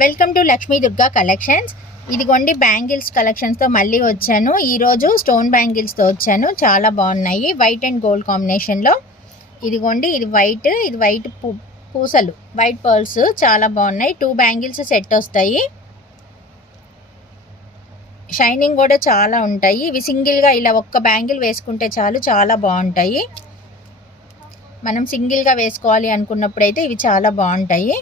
Welcome to Lakshmi Durga collections. ఇదిగోండి bangles కలెక్షన్స్తో మళ్ళీ వచ్చాను. ఈరోజు స్టోన్ బ్యాంగిల్స్తో వచ్చాను. చాలా బాగున్నాయి, వైట్ అండ్ గోల్డ్ కాంబినేషన్లో. ఇదిగోండి, ఇది వైట్ పూసలు, వైట్ పర్ల్స్ చాలా బాగున్నాయి. 2 బ్యాంగిల్స్ సెట్ వస్తాయి. షైనింగ్ కూడా చాలా ఉంటాయి. ఇవి సింగిల్గా ఇలా ఒక్క బ్యాంగిల్ వేసుకుంటే చాలు, చాలా బాగుంటాయి. మనం సింగిల్గా వేసుకోవాలి అనుకున్నప్పుడు అయితే ఇవి చాలా బాగుంటాయి.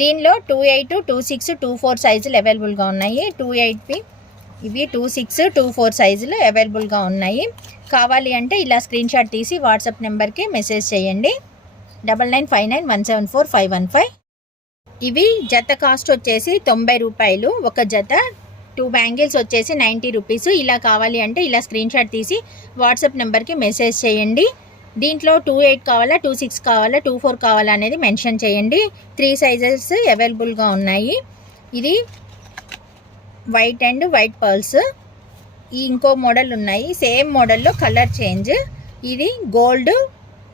దీనిలో 28, 26, 24 సైజులు అవైలబుల్గా ఉన్నాయి. 28 ఇవి 26, 24 సైజులు అవైలబుల్గా ఉన్నాయి. కావాలి అంటే ఇలా స్క్రీన్ షాట్ తీసి వాట్సాప్ నెంబర్కి మెసేజ్ చేయండి. 9959174515. ఇవి జత కాస్ట్ వచ్చేసి 90 రూపాయలు. ఒక జత 2 బ్యాంగిల్స్ వచ్చేసి 90 రూపీస్. ఇలా కావాలి అంటే ఇలా స్క్రీన్ షాట్ తీసి వాట్సాప్ నెంబర్కి మెసేజ్ చేయండి. దీంట్లో 28 కావాలా, 26 కావాలా, 24 కావాలా అనేది మెన్షన్ చేయండి. 3 సైజెస్ అవైలబుల్గా ఉన్నాయి. ఇది వైట్ అండ్ వైట్ పర్ల్స్. ఇంకో మోడల్ ఉన్నాయి, సేమ్ మోడల్లో కలర్ చేంజ్. ఇది gold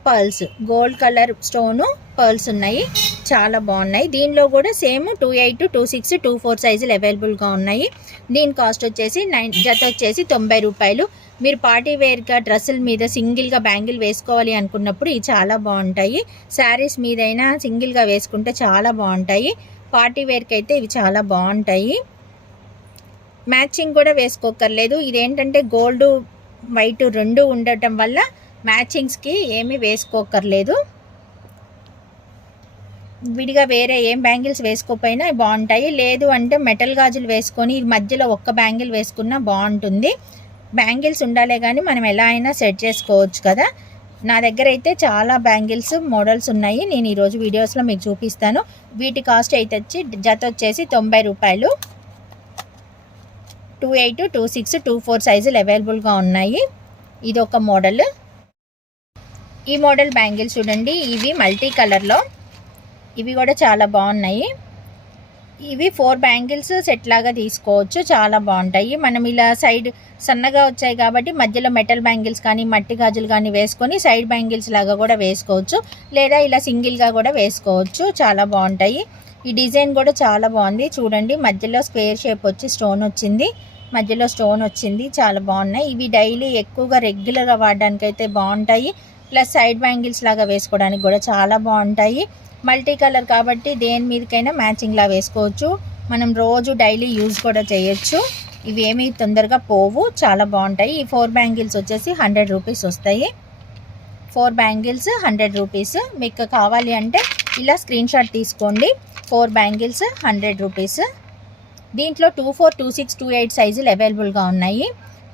pearls, gold colour stone pearls ఉన్నాయి, చాలా బాగున్నాయి. దీనిలో కూడా సేమ్ 28, 26, 24 సైజులు అవైలబుల్గా ఉన్నాయి. దీని కాస్ట్ వచ్చేసి జత వచ్చేసి 90 రూపాయలు. మీరు పార్టీ వేర్గా డ్రెస్సుల మీద సింగిల్గా బ్యాంగిల్ వేసుకోవాలి అనుకున్నప్పుడు ఇవి చాలా బాగుంటాయి. శారీస్ మీదైనా సింగిల్గా వేసుకుంటే చాలా బాగుంటాయి. పార్టీ వేర్కి అయితే ఇవి చాలా బాగుంటాయి. మ్యాచింగ్ కూడా వేసుకోకర్లేదు. ఇదేంటంటే గోల్డ్ వైట్ రెండు ఉండటం వల్ల మ్యాచింగ్స్కి ఏమీ వేసుకోకర్లేదు. విడిగా వేరే ఏం బ్యాంగిల్స్ వేసుకోకపోయినా బాగుంటాయి. లేదు అంటే మెటల్ గాజులు వేసుకొని మధ్యలో ఒక్క బ్యాంగిల్ వేసుకున్నా బాగుంటుంది. బ్యాంగిల్స్ ఉండాలే కానీ మనం ఎలా అయినా సెట్ చేసుకోవచ్చు కదా. నా దగ్గర అయితే చాలా బ్యాంగిల్స్ మోడల్స్ ఉన్నాయి. నేను ఈరోజు వీడియోస్లో మీకు చూపిస్తాను. వీటి కాస్ట్ అయితే జత వచ్చేసి 90 రూపాయలు. 28, 26, 24 సైజులు అవైలబుల్గా ఉన్నాయి. ఇది ఒక మోడల్. ఈ మోడల్ బ్యాంగిల్స్ చూడండి, ఇవి మల్టీ కలర్లో, ఇవి కూడా చాలా బాగున్నాయి. ఇవి 4 బ్యాంగిల్స్ సెట్ లాగా తీసుకోవచ్చు, చాలా బాగుంటాయి. మనం ఇలా సైడ్ సన్నగా వచ్చాయి కాబట్టి మధ్యలో మెటల్ బ్యాంగిల్స్ కానీ మట్టి గాజులు కానీ వేసుకొని సైడ్ బ్యాంగిల్స్ లాగా కూడా వేసుకోవచ్చు, లేదా ఇలా సింగిల్గా కూడా వేసుకోవచ్చు, చాలా బాగుంటాయి. ఈ డిజైన్ కూడా చాలా బాగుంది చూడండి. మధ్యలో స్క్వేర్ షేప్ వచ్చి స్టోన్ వచ్చింది, మధ్యలో స్టోన్ వచ్చింది, చాలా బాగున్నాయి. ఇవి డైలీ ఎక్కువగా రెగ్యులర్గా వాడడానికి అయితే బాగుంటాయి. ప్లస్ సైడ్ బ్యాంగిల్స్ లాగా వేసుకోవడానికి కూడా చాలా బాగుంటాయి. మల్టీ కలర్ కాబట్టి దేని మీదకైనా మ్యాచింగ్లా వేసుకోవచ్చు. మనం రోజు డైలీ యూజ్ కూడా చేయొచ్చు. ఇవి ఏమీ తొందరగా పోవు, చాలా బాగుంటాయి. ఈ 4 బ్యాంగిల్స్ వచ్చేసి 100 రూపీస్ వస్తాయి. 4 బ్యాంగిల్స్ 100 రూపీస్. మీకు కావాలి అంటే ఇలా స్క్రీన్ షాట్ తీసుకోండి. 4 బ్యాంగిల్స్ 100 రూపీస్. దీంట్లో 24, 26, 28 సైజులు అవైలబుల్గా ఉన్నాయి.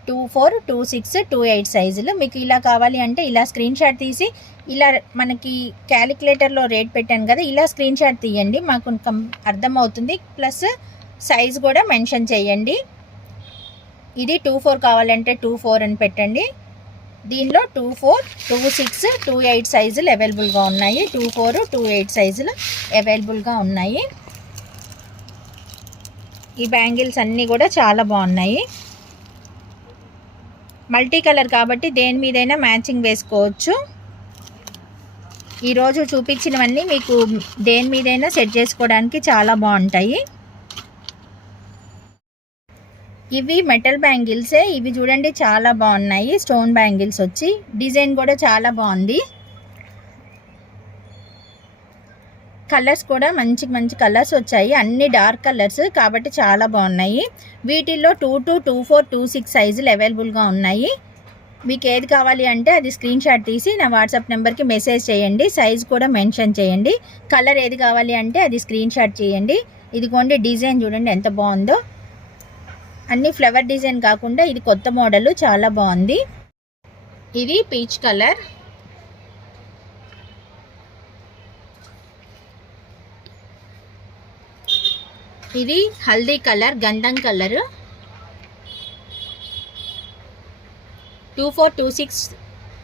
24, 26, 28 సైజులు. మీకు ఇలా కావాలి అంటే ఇలా స్క్రీన్ షాట్ తీసి ఇలా మనకి క్యాలిక్యులేటర్లో రేట్ పెట్టాను కదా, ఇలా స్క్రీన్ షాట్ తీయండి, మాకు అర్థమవుతుంది. ప్లస్ సైజ్ కూడా మెన్షన్ చేయండి. ఇది 24 కావాలంటే 24 అని పెట్టండి. దీనిలో 24, 26, 28 సైజులు అవైలబుల్గా ఉన్నాయి. 24, 28 సైజులు అవైలబుల్గా ఉన్నాయి. ఈ బ్యాంగిల్స్ అన్నీ కూడా చాలా బాగున్నాయి. మల్టీ కలర్ కాబట్టి దేని మీదైనా మ్యాచింగ్ వేసుకోవచ్చు. ఈరోజు చూపించినవన్నీ మీకు దేని మీదైనా సెట్ చేసుకోవడానికి చాలా బాగుంటాయి. ఇవి మెటల్ బ్యాంగిల్సే. ఇవి చూడండి చాలా బాగున్నాయి. స్టోన్ బ్యాంగిల్స్ వచ్చి డిజైన్ కూడా చాలా బాగుంది. కలర్స్ కూడా మంచి మంచి కలర్స్ వచ్చాయి, అన్ని డార్క్ కలర్స్ కాబట్టి చాలా బాగున్నాయి. వీటిల్లో 22, 24, 26 సైజులు అవైలబుల్గా ఉన్నాయి. మీకు ఏది కావాలి అంటే అది స్క్రీన్ షాట్ తీసి నా వాట్సాప్ నెంబర్కి మెసేజ్ చేయండి. సైజ్ కూడా మెన్షన్ చేయండి. కలర్ ఏది కావాలి అంటే అది స్క్రీన్ షాట్ చేయండి. ఇదిగోండి డిజైన్ చూడండి ఎంత బాగుందో. అన్ని ఫ్లవర్ డిజైన్ కాకుండా ఇది కొత్త మోడల్, చాలా బాగుంది. ఇది పీచ్ కలర్. ఇది హల్దీ కలర్, గంధం కలర్. 24, 26,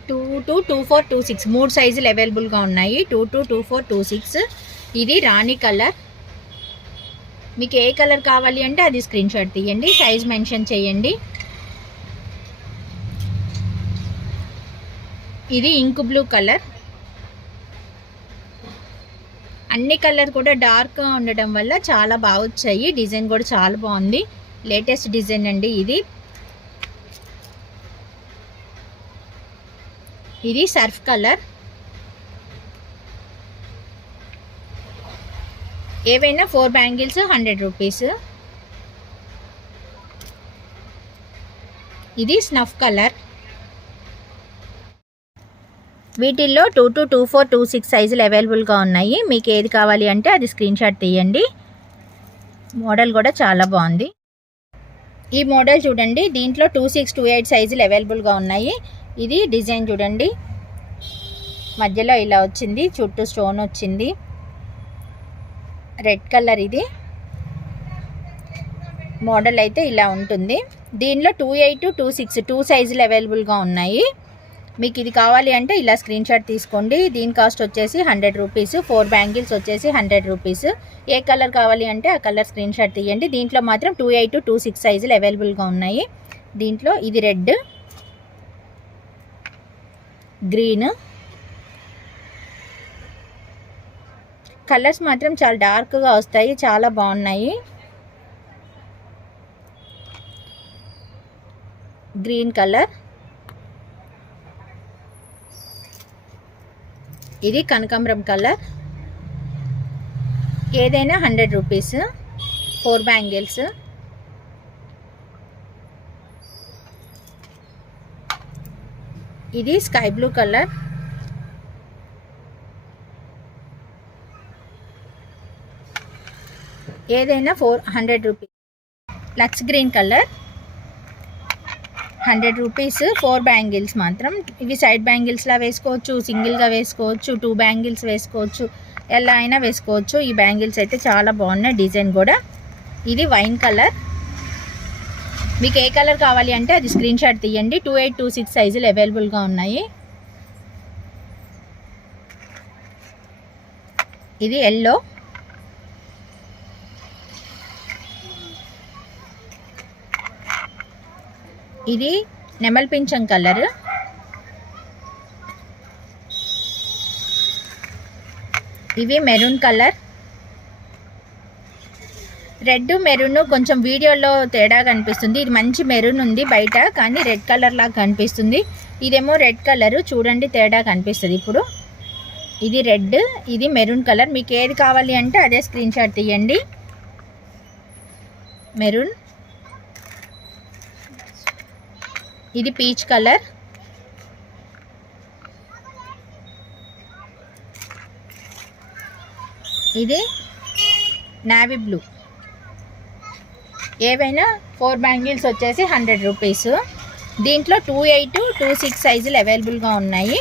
22, 24, 26 3 సైజులు అవైలబుల్గా ఉన్నాయి. 22, 24, 26. ఇది రాణి కలర్. మీకు ఏ కలర్ కావాలి అంటే అది స్క్రీన్ షాట్ తీయండి, సైజ్ మెన్షన్ చేయండి. ఇది ఇంక్ బ్లూ కలర్. అన్ని కలర్ కూడా డార్క్గా ఉండడం వల్ల చాలా బాగా వచ్చాయి. డిజైన్ కూడా చాలా బాగుంది. లేటెస్ట్ డిజైన్ అండి ఇది. ఇది సర్ఫ్ కలర్. ఏవైనా 4 బ్యాంగిల్స్ 100 రూపీస్. ఇది స్నఫ్ కలర్. వీటిల్లో 2 to 2, 4, 2, 6 సైజులు అవైలబుల్గా ఉన్నాయి. మీకు ఏది కావాలి అంటే అది స్క్రీన్ షాట్ తీయండి. మోడల్ కూడా చాలా బాగుంది. ఈ మోడల్ చూడండి, దీంట్లో 2, 6, 2, 8 సైజులు అవైలబుల్గా ఉన్నాయి. ఇది డిజైన్ చూడండి, మధ్యలో ఇలా వచ్చింది, చుట్టూ స్టోన్ వచ్చింది, రెడ్ కలర్. ఇది మోడల్ అయితే ఇలా ఉంటుంది. దీనిలో 2, 8, 2, 6 2 సైజులు అవైలబుల్గా ఉన్నాయి. మీకు ఇది కావాలి అంటే ఇలా స్క్రీన్ షాట్ తీసుకోండి. దీని కాస్ట్ వచ్చేసి 100 రూపీస్. 4 బ్యాంగిల్స్ వచ్చేసి 100 రూపీస్. ఏ కలర్ కావాలి అంటే ఆ కలర్ స్క్రీన్ షాట్ తీయండి. దీంట్లో మాత్రం 2, 8, 2, 6 సైజులు అవైలబుల్గా ఉన్నాయి. దీంట్లో ఇది రెడ్, గ్రీన్ కలర్స్ మాత్రం చాలా డార్క్గా వస్తాయి, చాలా బాగున్నాయి. గ్రీన్ కలర్, ఇది కనకాంబరం కలర్. ఏదైనా 100 రూపీస్. 4 బ్యాంగిల్స్. ఇది స్కై బ్లూ కలర్. ఏదైనా 100 రూపీస్. లక్స్ గ్రీన్ కలర్ 100 రూపీస్. 4 బ్యాంగిల్స్ మాత్రం. ఇవి సైడ్ బ్యాంగిల్స్లా వేసుకోవచ్చు, సింగిల్గా వేసుకోవచ్చు, 2 బ్యాంగిల్స్ వేసుకోవచ్చు, ఎలా అయినా వేసుకోవచ్చు. ఈ బ్యాంగిల్స్ అయితే చాలా బాగున్నాయి, డిజైన్ కూడా. ఇది వైన్ కలర్. మీకు ఏ కలర్ కావాలి అంటే అది స్క్రీన్ షాట్ తీయండి. 2, 8, 2, 6 సైజులు అవైలబుల్గా ఉన్నాయి. ఇది ఎల్లో. ఇది నెమల్ పింఛం కలర్. ఇవి మెరూన్ కలర్. రెడ్ మెరూన్ కొంచెం వీడియోలో తేడా కనిపిస్తుంది. ఇది మంచి మెరూన్ ఉంది బయట, కానీ రెడ్ కలర్ లాగా కనిపిస్తుంది. ఇదేమో రెడ్ కలర్, చూడండి తేడా కనిపిస్తుంది ఇప్పుడు. ఇది రెడ్, ఇది మెరూన్ కలర్. మీకు ఏది కావాలి అంటే అదే స్క్రీన్ షాట్ తీయండి. మెరూన్. ఇది పీచ్ కలర్. ఇది నావీ బ్లూ. ఏవైనా 4 బ్యాంగిల్స్ వచ్చేసి 100 రూపీస్. దీంట్లో 2, 8, 2, 6 సైజులు అవైలబుల్గా ఉన్నాయి.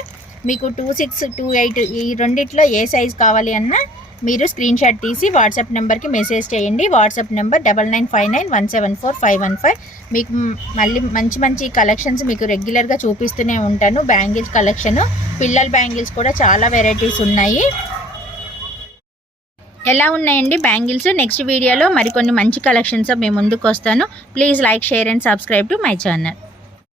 మీకు 2, 6, 2, 8 ఈ రెండిట్లో ఏ సైజు కావాలి అన్నా మీరు స్క్రీన్ షాట్ తీసి వాట్సాప్ నెంబర్కి మెసేజ్ చేయండి. WhatsApp number 9959174515. మీకు మళ్ళీ మంచి మంచి కలెక్షన్స్ మీకు రెగ్యులర్గా చూపిస్తూనే ఉంటాను. బ్యాంగిల్స్ కలెక్షన్, పిల్లల బ్యాంగిల్స్ కూడా చాలా వెరైటీస్ ఉన్నాయి. ఎలా ఉన్నాయండి బ్యాంగిల్స్? నెక్స్ట్ వీడియోలో మరికొన్ని మంచి కలెక్షన్స్ మేము ముందుకు వస్తాను. Please like, share and subscribe to my channel.